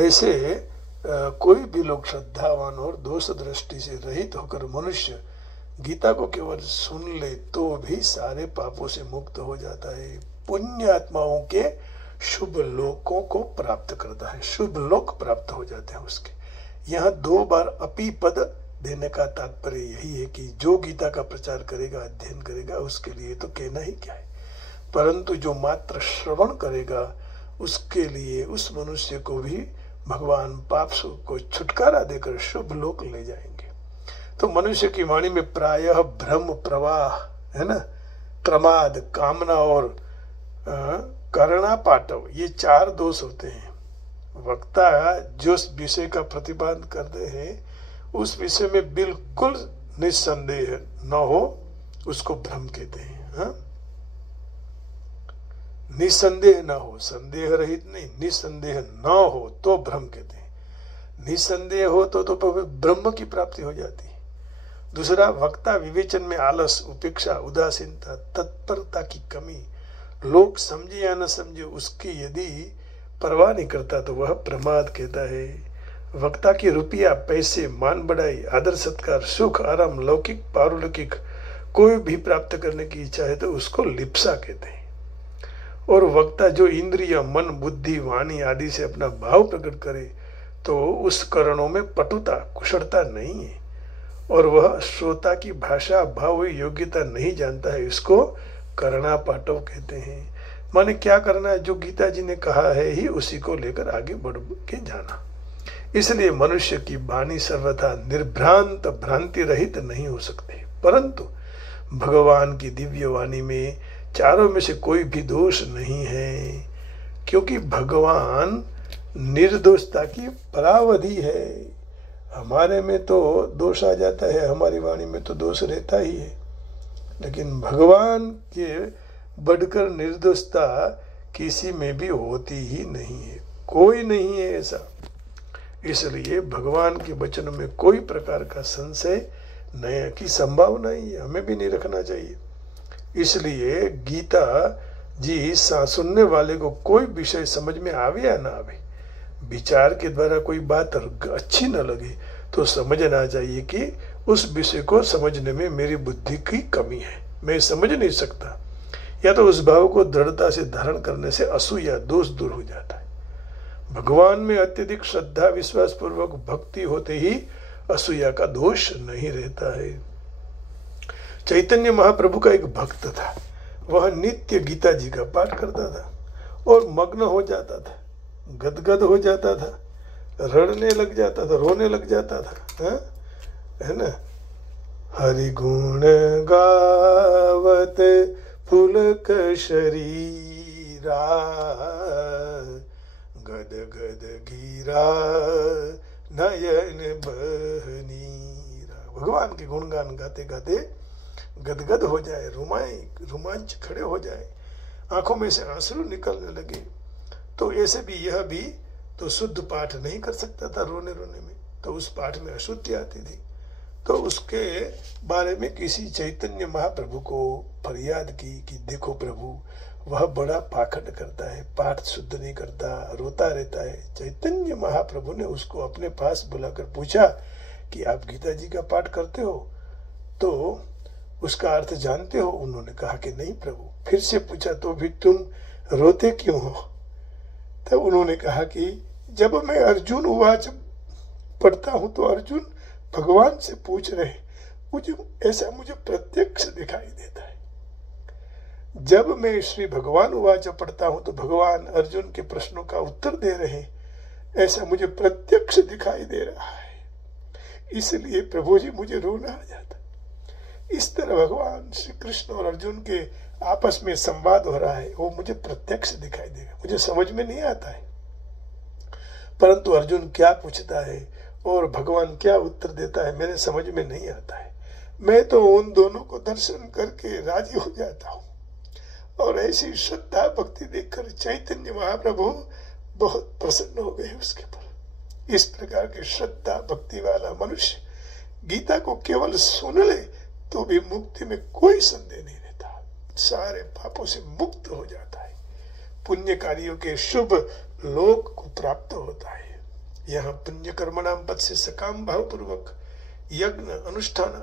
ऐसे कोई भी लोग श्रद्धावान और दोष दृष्टि से रहित होकर मनुष्य गीता को केवल सुन ले तो भी सारे पापों से मुक्त हो जाता है, पुण्य आत्माओं के शुभ लोकों को प्राप्त करता है, शुभ लोक प्राप्त हो जाते हैं उसके। यहाँ 2 बार अपी पद देने का तात्पर्य यही है कि जो गीता का प्रचार करेगा, अध्ययन करेगा, उसके लिए तो कहना ही क्या है, परंतु जो मात्र श्रवण करेगा उसके लिए, उस मनुष्य को भी भगवान पाप को छुटकारा देकर शुभ लोक ले जाएंगे। तो मनुष्य की वाणी में प्रायः भ्रम, प्रवाह, है ना, प्रमाद, कामना और करुणा पाटव, ये 4 दोष होते हैं। वक्ता जो विषय का प्रतिपादन करते हैं उस विषय में बिल्कुल निस्संदेह न हो उसको भ्रम कहते हैं। हाँ? निसंदेह न हो, संदेह रहित नहीं, निसंदेह न हो तो भ्रम कहते हैं। निसंदेह हो तो ब्रह्म की प्राप्ति हो जाती है। दूसरा, वक्ता विवेचन में आलस, उपेक्षा, उदासीनता, तत्परता की कमी, लोग समझे या न समझे उसकी यदि परवाह नहीं करता तो वह प्रमाद कहता है। वक्ता की रुपया, पैसे, मान बढ़ाई, आदर सत्कार, सुख, आराम, लौकिक पारलौकिक कोई भी प्राप्त करने की इच्छा है तो उसको लिप्सा कहते हैं। और वक्ता जो इंद्रिय, मन, बुद्धि, वाणी आदि से अपना भाव प्रकट करे तो उस करणों में पटुता, कुशलता नहीं है और वह श्रोता की भाषा, भाव, योग्यता नहीं जानता है, इसको करना पाटव कहते हैं। माने क्या करना है, जो गीता जी ने कहा है ही उसी को लेकर आगे बढ़ के जाना। इसलिए मनुष्य की वाणी सर्वथा निर्भ्रांत, भ्रांति रहित नहीं हो सकती, परंतु भगवान की दिव्य वाणी में चारों में से कोई भी दोष नहीं है, क्योंकि भगवान निर्दोषता की परावधि है। हमारे में तो दोष आ जाता है, हमारी वाणी में तो दोष रहता ही है, लेकिन भगवान के बढ़कर निर्दोषता किसी में भी होती ही नहीं है, कोई नहीं है ऐसा। इसलिए भगवान के वचनों में कोई प्रकार का संशय नहीं की संभावना ही है, हमें भी नहीं रखना चाहिए। इसलिए गीता जी सुनने वाले को कोई विषय समझ में आवे या ना आवे, विचार के द्वारा कोई बात अच्छी न लगे तो समझना चाहिए कि उस विषय को समझने में मेरी बुद्धि की कमी है, मैं समझ नहीं सकता, या तो उस भाव को दृढ़ता से धारण करने से असूया, दोष दूर हो जाता है। भगवान में अत्यधिक श्रद्धा, विश्वास पूर्वक भक्ति होते ही असूया का दोष नहीं रहता है। चैतन्य महाप्रभु का एक भक्त था, वह नित्य गीता जी का पाठ करता था और मग्न हो जाता था, गदगद हो जाता था, रड़ने लग जाता था, रोने लग जाता था, है ना। हरि गुण गावत पुलक शरीरा, गद गद गिरा नयन बहनीरा। भगवान के गुणगान गाते गाते गदगद हो जाए, रोमांच खड़े हो जाए, आंखों में से आंसू निकलने लगे, तो ऐसे भी यह भी तो शुद्ध पाठ नहीं कर सकता था, रोने रोने में तो उस पाठ में अशुद्धि आती थी। तो उसके बारे में किसी चैतन्य महाप्रभु को फरियाद की कि देखो प्रभु, वह बड़ा पाखंड करता है, पाठ शुद्ध नहीं करता, रोता रहता है। चैतन्य महाप्रभु ने उसको अपने पास बुलाकर पूछा कि आप गीता जी का पाठ करते हो तो उसका अर्थ जानते हो? उन्होंने कहा कि नहीं प्रभु। फिर से पूछा तो भी तुम रोते क्यों हो? तब उन्होंने कहा कि जब मैं अर्जुन उवाच पढ़ता हूं तो अर्जुन भगवान से पूछ रहे, मुझे ऐसा मुझे प्रत्यक्ष दिखाई देता है। जब मैं श्री भगवान उवाच पढ़ता हूं तो भगवान अर्जुन के प्रश्नों का उत्तर दे रहे, ऐसा मुझे प्रत्यक्ष दिखाई दे रहा है, इसलिए प्रभु जी मुझे रोना आ जाता। इस तरह भगवान श्री कृष्ण और अर्जुन के आपस में संवाद हो रहा है, वो मुझे प्रत्यक्ष दिखाई देगा, मुझे समझ में नहीं आता है, परंतु अर्जुन क्या पूछता है और भगवान क्या उत्तर देता है मेरे समझ में नहीं आता है। मैं तो उन दोनों को दर्शन करके राजी हो जाता हूँ, और ऐसी श्रद्धा भक्ति देखकर चैतन्य महाप्रभु बहुत प्रसन्न हो गए उसके पर। इस प्रकार की श्रद्धा भक्ति वाला मनुष्य गीता को केवल सुन ले तो भी मुक्ति में कोई संदेह नहीं रहता, सारे पापों से मुक्त हो जाता है, पुण्य कार्यों के शुभ लोक को प्राप्त होता है। यहाँ पुण्य कर्मणाम पद से सकाम भाव पूर्वक यज्ञ अनुष्ठान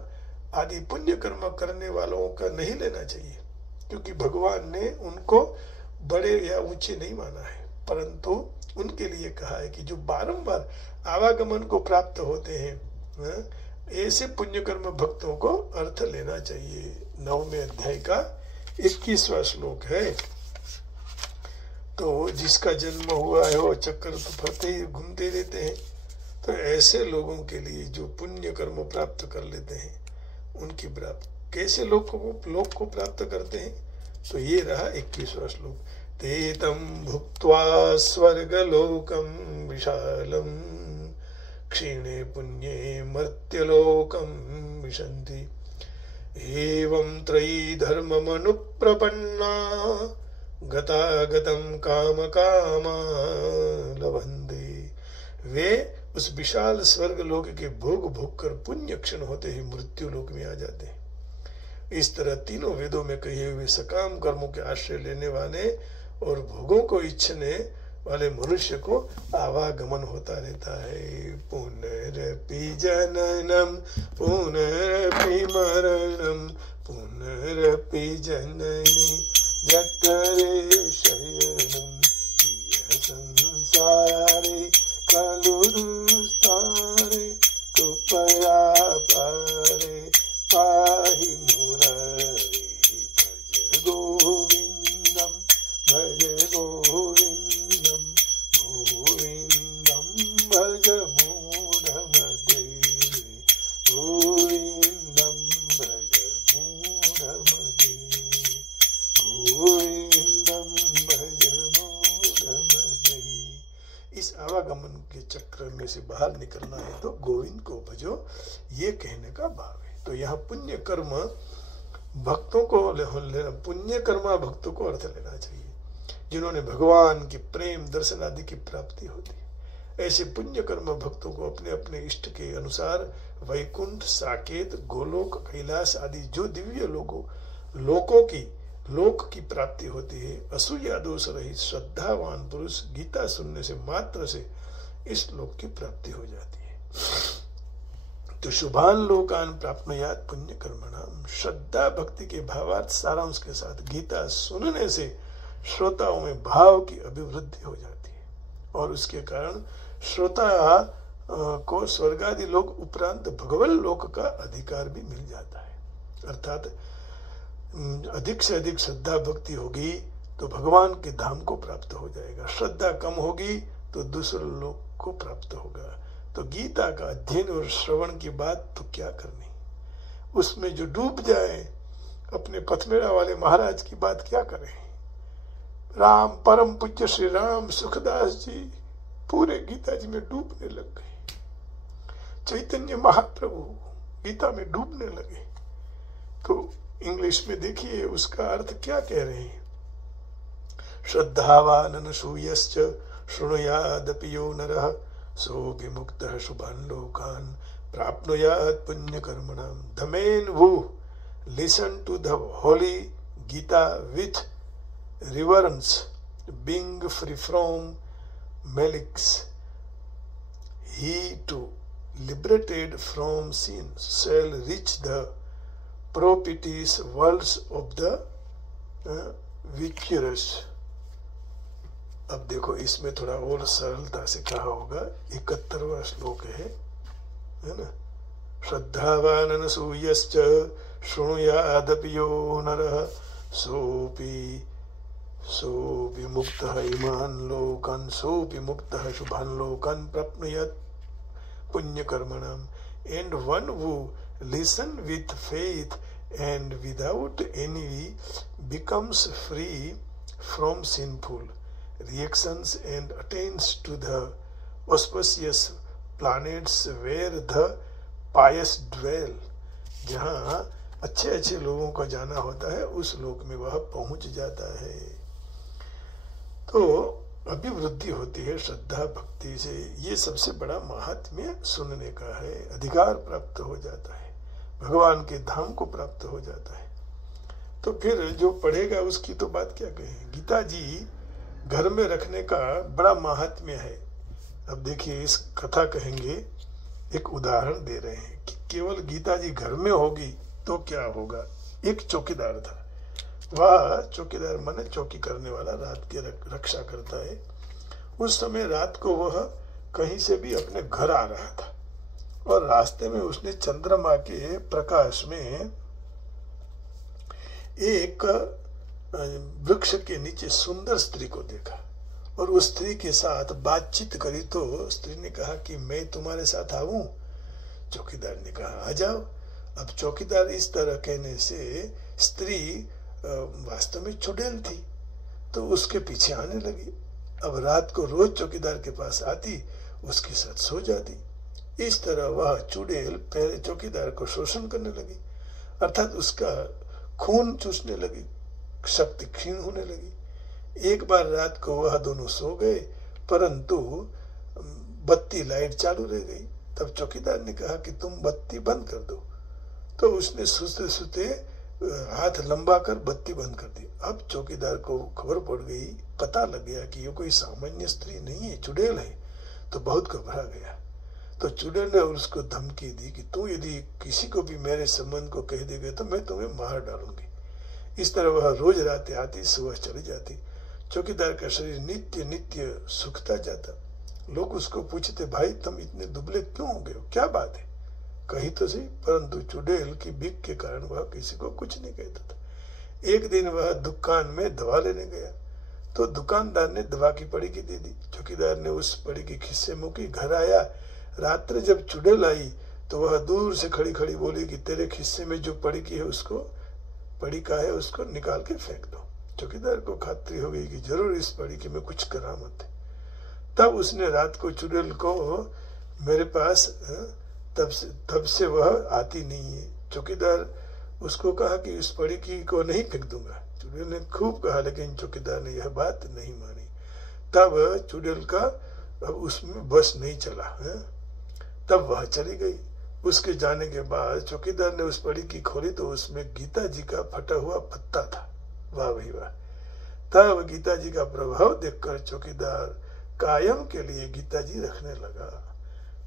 आदि पुण्य कर्म करने वालों का नहीं लेना चाहिए, क्योंकि भगवान ने उनको बड़े या ऊंचे नहीं माना है, परंतु उनके लिए कहा है कि जो बारंबार आवागमन को प्राप्त होते हैं, ऐसे पुण्य कर्म भक्तों को अर्थ लेना चाहिए। 9वें अध्याय का 21वां श्लोक है। तो जिसका जन्म हुआ है वो चक्कर तो फरते ही घूमते रहते हैं, तो ऐसे लोगों के लिए जो पुण्य कर्म प्राप्त कर लेते हैं उनकी प्राप्त कैसे लोग को प्राप्त करते हैं, तो ये रहा 21वां श्लोक। ते तम भुक्त्वा स्वर्गलोकम विशालम क्षीणे पुण्ये मर्त्यलोकम विशन्ति एवं त्रयी धर्ममनुप्रपन्ना गतागतं काम कामा लभन्ते। वे उस विशाल स्वर्ग लोक के भोग भोग कर पुण्य क्षण होते ही मृत्यु लोक में आ जाते हैं। इस तरह तीनों वेदों में कहे हुए सकाम कर्मों के आश्रय लेने वाले और भोगों को इच्छने वाले मनुष्य को आवागमन होता रहता है। पुनरपि जननम पुनरपि मरणम पुनरपि जननी जठरे शयनम इह संसारे खलु दुस्तारे कृपया पारे पाहि मुरारे भज गोविंदम भज गोविंदम गोविंदम भज मूढ़मते गोविंदम भज मूढ़मते गोविंदम भज मूढ़मते। इस आवागमन के चक्र में से बाहर निकलना है तो गोविंद को भजो, ये कहने का भाव है। तो यहाँ पुण्य कर्म भक्तों को लेना, पुण्य कर्मा भक्तों को अर्थ लेना चाहिए जिन्होंने भगवान के प्रेम दर्शन आदि की प्राप्ति होती है। ऐसे पुण्य कर्म भक्तों को अपने अपने इष्ट के अनुसार वैकुंठ, साकेत, गोलोक, कैलाश आदि जो दिव्य लोक की प्राप्ति होती है। असूया दोष रहित श्रद्धावान पुरुष गीता सुनने से मात्र से इस लोक की प्राप्ति हो जाती है। तो शुभान लोकान प्राप्नुयात पुण्य कर्मणाम, श्रद्धा भक्ति के भावार्थ सारांश के साथ गीता सुनने से श्रोताओं में भाव की अभिवृद्धि हो जाती है और उसके कारण श्रोता को स्वर्गादि लोक उपरांत भगवल लोक का अधिकार भी मिल जाता है। अर्थात अधिक से अधिक श्रद्धा भक्ति होगी तो भगवान के धाम को प्राप्त हो जाएगा, श्रद्धा कम होगी तो दूसरे लोक को प्राप्त होगा। तो गीता का अध्ययन और श्रवण की बात तो क्या करनी, उसमें जो डूब जाए अपने पथमेड़ा वाले महाराज की बात क्या करें। राम परम पूज्य श्री राम सुखदास जी पूरे गीता जी में डूबने लग गए। चैतन्य महाप्रभु गीता में डूबने लगे। तो इंग्लिश में देखिए उसका अर्थ क्या कह रहे हैं। श्रद्धावान अनसूयश्च शृणुयादपि यो नरः सोऽपि मुक्तः शुभान् लोकान् प्राप्नुयात् पुण्य कर्मणाम्। The men who listen to the holy Gita with reverence, being free from malice, he too liberated from sin shall reach the propitious worlds of the victorious। अब देखो इसमें थोड़ा और सरलता से कहा होगा। 71वां श्लोक है ना। श्रद्धावान अनसूयश्च शृणुयादपि यो नरः सोऽपि मुक्तः इमान् लोकान् सोऽपि मुक्तः शुभान् लोकान् प्राप्नुयात् पुण्य कर्मणाम्। And one who listen with faith and without envy becomes free from sinful reactions and attains to the auspicious planets where the pious dwell। जहाँ अच्छे अच्छे लोगों का जाना होता है उस लोक में वह पहुंच जाता है। तो अभिवृद्धि होती है श्रद्धा भक्ति से। ये सबसे बड़ा महात्म्य सुनने का है। अधिकार प्राप्त हो जाता है, भगवान के धाम को प्राप्त हो जाता है। तो फिर जो पढ़ेगा उसकी तो बात क्या कहें। गीता जी घर में रखने का बड़ा महात्म्य है। अब देखिए, इस कथा कहेंगे एक उदाहरण दे रहे हैं कि केवल गीता जी घर में होगी तो क्या होगा। एक चौकीदार था, वह चौकीदार माने चौकी करने वाला, रात की रक्षा करता है। उस समय रात को वह कहीं से भी अपने घर आ रहा था और रास्ते में उसने चंद्रमा के प्रकाश में एक वृक्ष के नीचे सुंदर स्त्री को देखा और उस स्त्री के साथ बातचीत करी। तो स्त्री ने कहा कि मैं तुम्हारे साथ आऊं? चौकीदार ने कहा आ जाओ। अब चौकीदार इस तरह कहने से स्त्री वास्तव में चुड़ैल थी, तो उसके पीछे आने लगी। अब रात को रोज चौकीदार के पास आती, उसके साथ सो जाती। इस तरह वह चुड़ैल पहले चौकीदार को शोषण करने लगी, अर्थात उसका खून चूसने लगी, शक्ति क्षीण होने लगी। एक बार रात को वह दोनों सो गए, परंतु बत्ती लाइट चालू रह गई। तब चौकीदार ने कहा कि तुम बत्ती बंद कर दो। तो उसने सोते सोते हाथ लंबा कर बत्ती बंद कर दी। अब चौकीदार को खबर पड़ गई, पता लग गया कि ये कोई सामान्य स्त्री नहीं है, चुड़ैल है। तो बहुत घबरा गया। तो चुड़ैल ने उसको धमकी दी कि तू यदि किसी को भी मेरे संबंध को कह देगा तो मैं तुम्हें मार डालूंगी। इस तरह वह रोज रात आती, सुबह चली जाती। चौकीदार का शरीर नित्य नित्य सूखता जाता। लोग उसको पूछते, भाई तुम इतने दुबले क्यों हो गए हो, क्या बात है? कही तो सही। परंतु चुड़ैल की बिक के कारण वह किसी को कुछ नहीं कहता था। एक दिन वह दुकान में दवा लेने गया तो दुकानदार ने दवा की पड़ीकी दे दी। चौकीदार ने उस पड़ीकी खिस्से मुकी, घर आया। रात्रि जब चुड़ैल आई तो वह दूर से खड़ी खड़ी बोली कि तेरे खिस्से में जो पड़ीकी है, उसको पड़ीका है, उसको निकाल के फेंक दो। चौकीदार को खात्री हो गई कि जरूर इस पड़ीकी में कुछ करामत है। तब उसने रात को चुड़ैल को मेरे पास, तब से वह आती नहीं है। चौकीदार उसको कहा कि इस पड़ीकी को नहीं फेंक दूंगा। चुड़ैल ने खूब कहा, लेकिन चौकीदार ने यह बात नहीं मानी। तब चुड़ैल का अब उसमें बस नहीं चला है। तब वह चली गई। उसके जाने के बाद चौकीदार ने उस पड़ीकी खोली तो उसमें गीता जी का फटा हुआ पत्ता था। वाह भाई वाह। तब गीता जी का प्रभाव देखकर चौकीदार कायम के लिए गीता जी रखने लगा।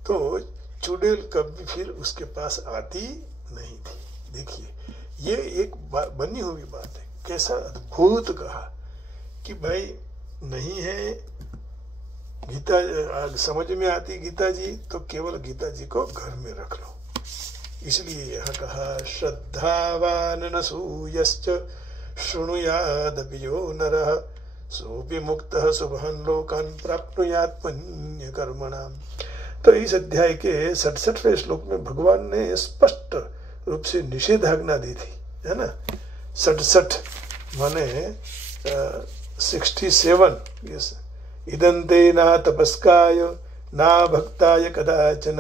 तो चुड़ैल कभी फिर उसके पास आती नहीं थी। देखिए, ये एक बनी हुई बात है। कैसा अद्भुत कहा कि भाई नहीं है गीता समझ में आती गीता जी तो केवल गीता जी को घर में रख लो। इसलिए यहाँ कहा, श्रद्धावान न सूयश्च शृणुयादपि यो नरः सोऽपि मुक्तः शुभान् लोकान् प्राप्नुयात् पुण्य कर्मणाम्। तो इस अध्याय के 67वें श्लोक में भगवान ने स्पष्ट रूप से निषेधाज्ञा दी थी, है ना। 67 माने 67। इदन्ते ना तपस्काय ना भक्ताय कदाचन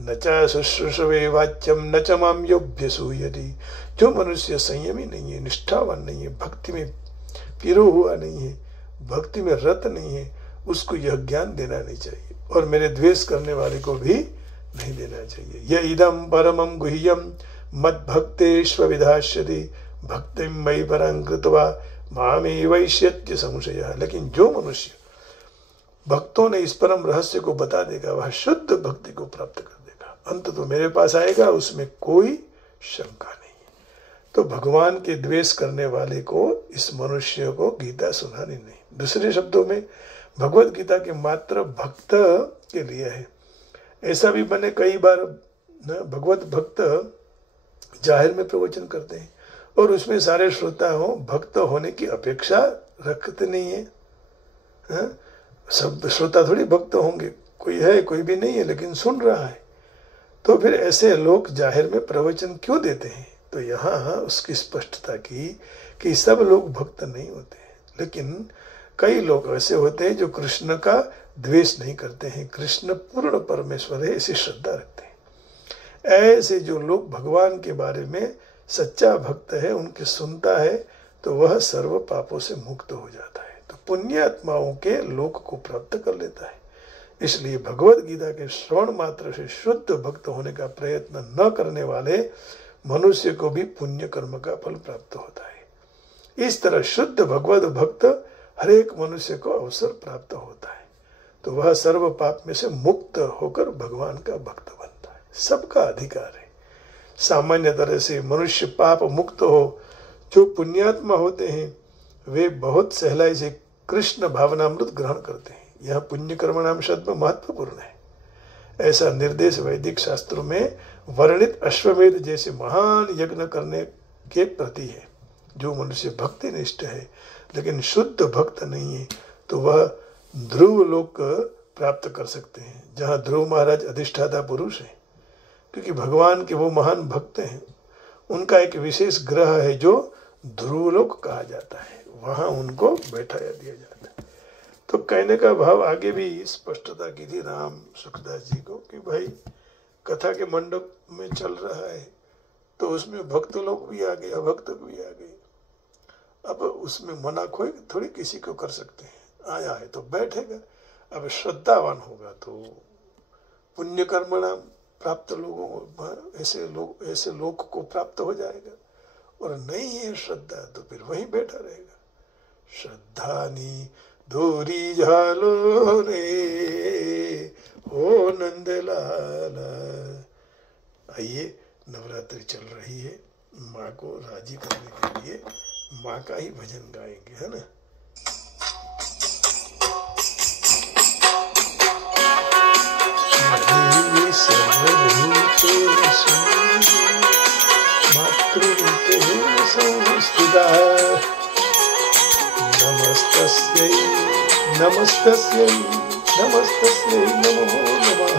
न च शुश्रूषवे वाच्यम न च माम योऽभ्यसूयति। जो मनुष्य संयमी नहीं है, निष्ठावान नहीं है, भक्ति में पिरो हुआ नहीं है, भक्ति में रत नहीं है, उसको यह ज्ञान देना नहीं चाहिए और मेरे द्वेष करने वाले को भी नहीं देना चाहिए। यह इदम परमं गुह्यम मद्भक्तेष्व विधास्यति भक्तिं मयि परं कृत्वा मामेवैष्यत्य संशयः। लेकिन जो मनुष्य भक्तों ने इस परम रहस्य को बता देगा वह शुद्ध भक्ति को प्राप्त कर देगा, अंत तो मेरे पास आएगा, उसमें कोई शंका नहीं। तो भगवान के द्वेष करने वाले को, इस मनुष्य को गीता सुनानी नहीं। दूसरे शब्दों में भगवत गीता के मात्र भक्त के लिए है। ऐसा भी बने कई बार भगवत भक्त जाहिर में प्रवचन करते हैं और उसमें सारे श्रोता हो भक्त होने की अपेक्षा रखते नहीं है। सब श्रोता थोड़ी भक्त होंगे, कोई है कोई भी नहीं है लेकिन सुन रहा है। तो फिर ऐसे लोग जाहिर में प्रवचन क्यों देते हैं? तो यहाँ उसकी स्पष्टता की कि सब लोग भक्त नहीं होते, लेकिन कई लोग ऐसे होते हैं जो कृष्ण का द्वेष नहीं करते हैं, कृष्ण पूर्ण परमेश्वर है ऐसी श्रद्धा रखते हैं। ऐसे जो लोग भगवान के बारे में सच्चा भक्त है, उनके सुनता है तो वह सर्व पापों से मुक्त हो जाता है, तो पुण्य आत्माओं के लोक को प्राप्त कर लेता है। इसलिए भगवत गीता के श्रवण मात्र से शुद्ध भक्त होने का प्रयत्न न करने वाले मनुष्य को भी पुण्य कर्म का फल प्राप्त होता है। इस तरह शुद्ध भगवत भक्त हर एक मनुष्य को अवसर प्राप्त होता है। तो वह सर्व पाप में से मुक्त होकर भगवान का भक्त बनता है। सबका अधिकार है। सामान्य तरह से मनुष्य पाप मुक्त हो, जो पुण्यात्मा होते हैं वे बहुत सहलाई से कृष्ण भावनामृत ग्रहण करते हैं। यह पुण्य कर्मणाम शब्द महत्वपूर्ण है। ऐसा निर्देश वैदिक शास्त्रों में वर्णित अश्वमेध जैसे महान यज्ञ करने के प्रति है। जो मनुष्य भक्ति निष्ठ है लेकिन शुद्ध भक्त नहीं है तो वह ध्रुव लोक प्राप्त कर सकते हैं, जहाँ ध्रुव महाराज अधिष्ठाता पुरुष है। क्योंकि भगवान के वो महान भक्त हैं, उनका एक विशेष ग्रह है जो ध्रुवलोक कहा जाता है, वहां उनको बैठाया दिया जाता है। तो कहने का भाव आगे भी स्पष्टता की थी राम सुखदास जी को कि भाई कथा के मंडप में चल रहा है तो उसमें भक्त लोग भी आ गए, अभक्त भी आ गए। अब उसमें मना कोई थोड़ी किसी को कर सकते हैं, आया है तो बैठेगा। अब श्रद्धावान होगा तो पुण्य कर्मणा प्राप्त लोगों ऐसे लोग को प्राप्त हो जाएगा, और नहीं है श्रद्धा तो फिर वहीं बैठा रहेगा। श्रद्धानी दूरी झालो रे ओ नंदलाला। आइए, नवरात्रि चल रही है, माँ को राजी करने के लिए माँ का ही भजन गाएंगे, है ना। मातृरूपेण संस्थिता नमस्तस्यै नमस्तस्यै नमस्तस्यै नमो नमः।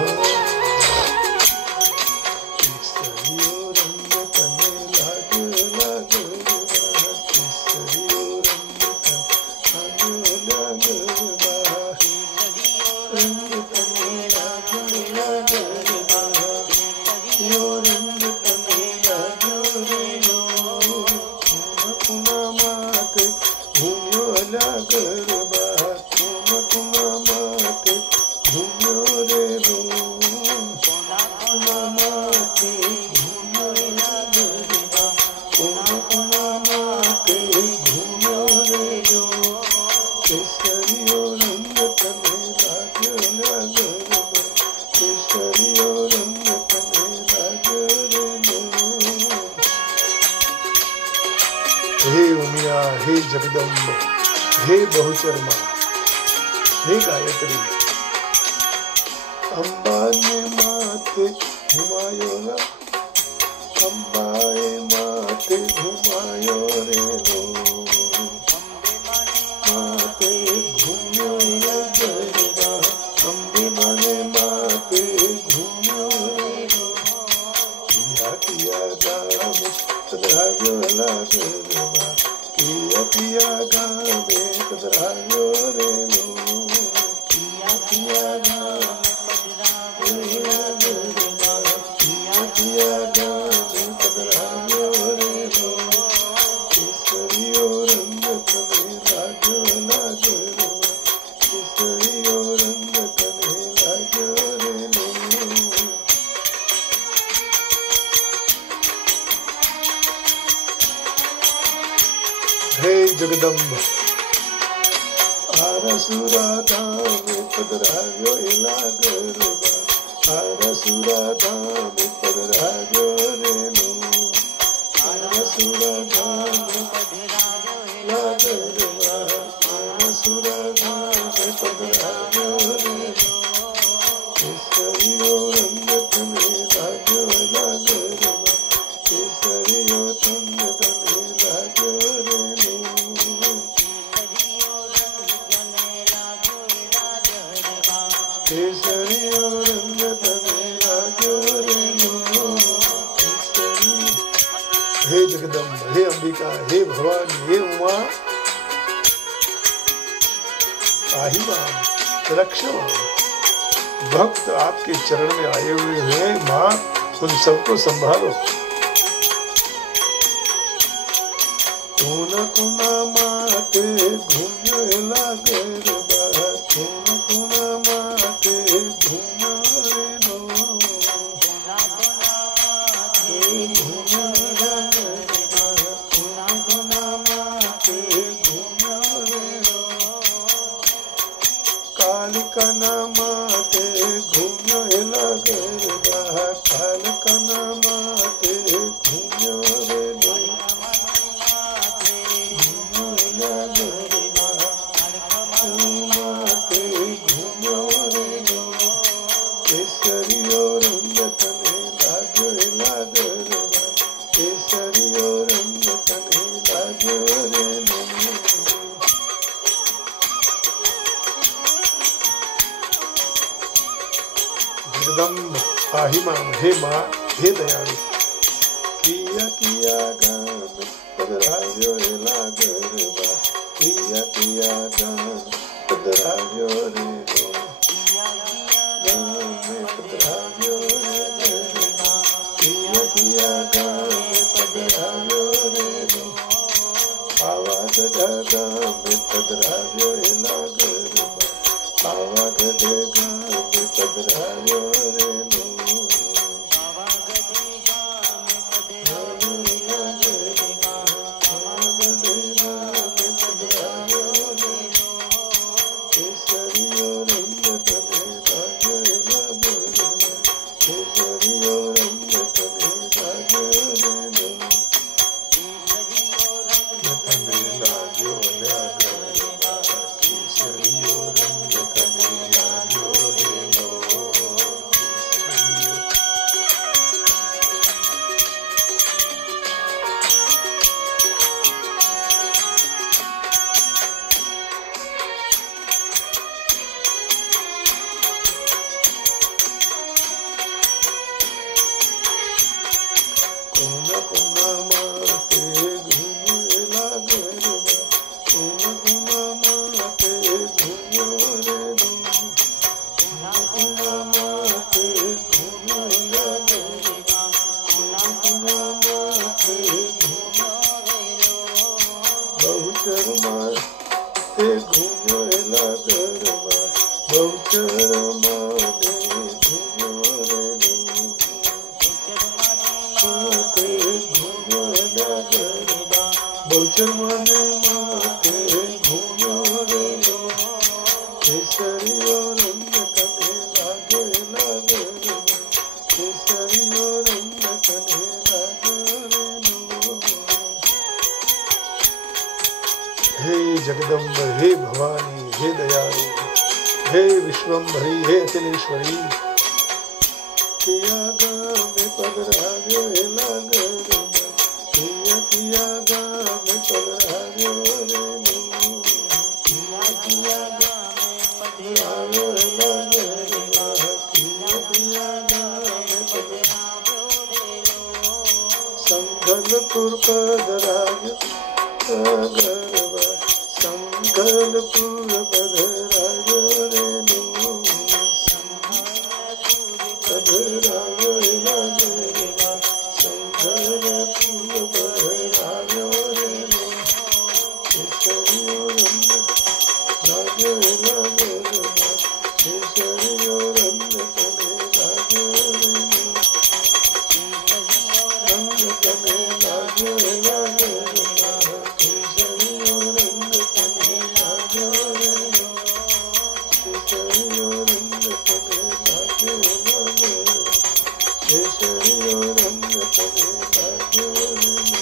हे जगदम्ब, हे बहुचरमा, हे गायत्री। अंबाने माते घुमायो ना, अंबाए माते घुमायो रे लो, माते घूमो रे गरबा, अंबे माने माते घूमो रे लो, किया किया गाम तद्राव्यो ला गरबा, किया किया गावे तद्राव्यो रे लो, किया किया गावे तद्राव्यो, किया किया गावे तद्राव्यो रे लो, केसरियो रंग तने लाग्यो लागो, केसरियो रंग तने लाग्यो रे लो। हे जगदम्ब, आरसुराधा में पधराव्यो इला गरबा, आरसुराधा में पधराव्यो रे लो, आरसुराधा में पधराव्यो इला गरबा, आरसुराधा में पधराव्यो रे लो, केसरियो रंग तने लाग्यो इला गरबा, केसरियो रंग तने लाग्यो रे लो। केसरियो रंग तने लाग्यो रे लो, केसरी। हे जगदम्ब, हे अंबिका, हे भवानी, हे उमा, आही मां, रक्षो। भक्त आपके चरण में आए हुए हैं माँ, उन सबको संभालो। कुना कुना माते घूमो ला गरबा, कुना कुना माते घूमो रे लो, कुना कुना माते घूमो ला गरबा, कुना कुना माते घूमो रे लो। कालिका नाम जगदम्ब आहि माम, हे माँ हे दयालु। किया किया गान पधराव्यो रे लागरवा, किया किया गान पधराव्यो रे लो, गान पधराव्यो रे गरबा, किया किया गान पधराव्यो रे लो, आवा गढ़ा गान पधराव्यो रे लागरवा, आवा गढ़े गान पधराव्यो रे लो। हे जगदम्ब, हे भवानी, हे दयालु, हे विश्वम्भरी, हे अखिलेश्वरी। किया गान पधराव्यो रे लागरवा, किया किया गान पधराव्यो रे लो, किया किया गान पधराव्यो रे लागरवा, किया किया गान पधराव्यो रे लो, संघलपुर पधराव्यो लागरवा, संघलपुर पधराव्यो रे लो, पधराव्यो रे लागरवा, संघलपुर पधराव्यो रे लो, केसरियो रंग लाग्यो रे लागरवा, केसरियो रंग तने लाग्यो रे लो, रंग तने लाग्यो रे लागरवा, केसरियो रंग तने लाग्यो रे लो, केसरियो रंग तने लाग्यो रे लागरवा, केसरियो रंग तने लाग्यो रे लो,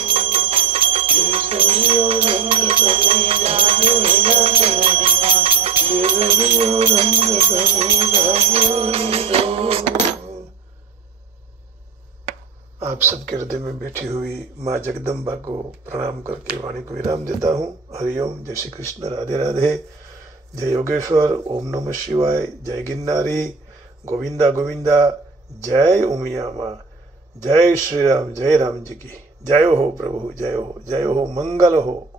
केसरियो रंग तने लाग्यो रे लागरवा, केसरियो रंग तने लाग्यो रे लो। आप सबके हृदय में बैठी हुई माँ जगदम्बा को प्रणाम करके वाणी को विराम देता हूँ। हरिओम, जय श्री कृष्ण, राधे राधे, जय योगेश्वर, ओम नमः शिवाय, जय गिरनारी, गोविंदा गोविंदा, जय उमिया माँ, जय श्री राम, जय राम जी की जय हो प्रभु, जय हो, मंगल हो।